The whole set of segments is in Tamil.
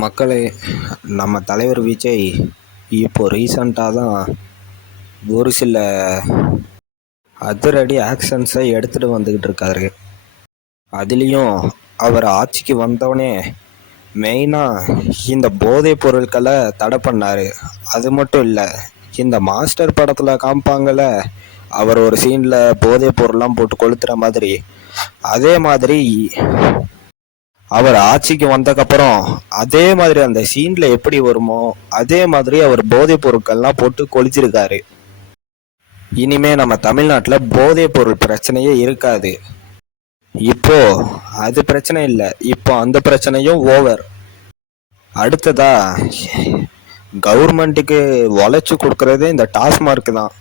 மக்களே, நம்ம தலைவர் விஜய் இப்போ ரீசண்டாக தான் ஒரு சில அதிரடி ஆக்ஷன்ஸை எடுத்துகிட்டு வந்துக்கிட்டு இருக்காரு. அதுலேயும் அவர் ஆட்சிக்கு வந்தோடனே மெயினாக இந்த போதைப் பொருட்களை தடை பண்ணார். அது மட்டும் இல்லை, இந்த மாஸ்டர் படத்தில் காமிப்பாங்கள்ல, அவர் ஒரு சீனில் போதைப் பொருள்லாம் போட்டு கொளுத்துற மாதிரி, அதே மாதிரி அவர் ஆட்சிக்கு வந்ததுக்கப்புறம் அதே மாதிரி அந்த சீன்ல எப்படி வருமோ அதே மாதிரி அவர் போதைப் பொருட்கள்லாம் போட்டு கொளுத்திருக்காரு. இனிமே நம்ம தமிழ்நாட்டில் போதைப் பொருள் பிரச்சனையே இருக்காது. இப்போ அது பிரச்சனை இல்லை, இப்போ அந்த பிரச்சனையும் ஓவர். அடுத்ததா கவர்மெண்ட்டுக்கு உழைச்சி கொடுக்கறதே இந்த டாஸ்மார்க் தான்.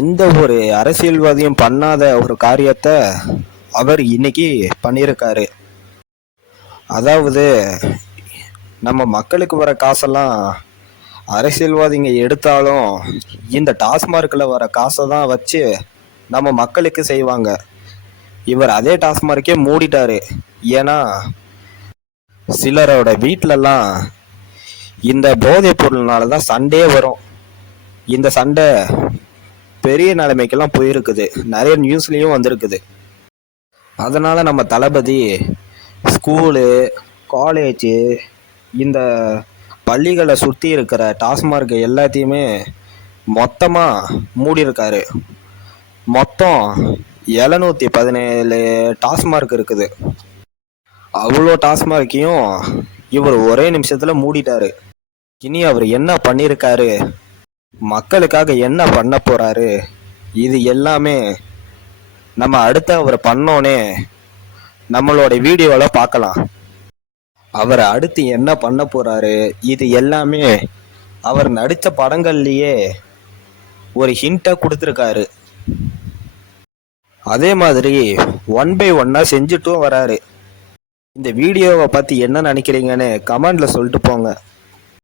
எந்த ஒரு அரசியல்வாதியும் பண்ணாத ஒரு காரியத்தை அவர் இன்னைக்கு பண்ணியிருக்காரு. அதாவது நம்ம மக்களுக்கு வர காசெல்லாம் அரசியல்வாதிங்க எடுத்தாலும் இந்த டாஸ்மார்க்கில் வர காசை தான் வச்சு நம்ம மக்களுக்கு செய்வாங்க. இவர் அதே டாஸ்மார்க்கே மூடிட்டாரு. ஏன்னா சிலரோட வீட்டிலலாம் இந்த போதைப் பொருள்னால தான் சண்டே வரும். இந்த சண்டை பெரிய நிலைமைக்கெல்லாம் போயிருக்குது, நிறைய நியூஸ்லேயும் வந்திருக்குது. அதனால் நம்ம தளபதி ஸ்கூலு, காலேஜு, இந்த பள்ளிகளை சுற்றி இருக்கிற டாஸ்மார்க் எல்லாத்தையுமே மொத்தமாக மூடியிருக்காரு. மொத்தம் 717 டாஸ்மார்க் இருக்குது. அவ்வளோ டாஸ்மார்க்கையும் இவர் ஒரே நிமிஷத்தில் மூடிட்டாரு. இனி அவர் என்ன பண்ணியிருக்காரு, மக்களுக்காக என்ன பண்ண போகிறாரு, இது எல்லாமே நம்ம அடுத்து அவர் பண்ணோன்னே நம்மளோட வீடியோவில் பார்க்கலாம். அவர் அடுத்து என்ன பண்ண போறாரு, இது எல்லாமே அவர் நடித்த படங்கள்லயே ஒரு ஹிண்ட்டை கொடுத்துருக்காரு. அதே மாதிரி 1 by 1 செஞ்சுட்டும் வராரு. இந்த வீடியோவை பற்றி என்ன நினைக்கிறீங்கன்னு கமெண்ட்ல சொல்லிட்டு போங்க.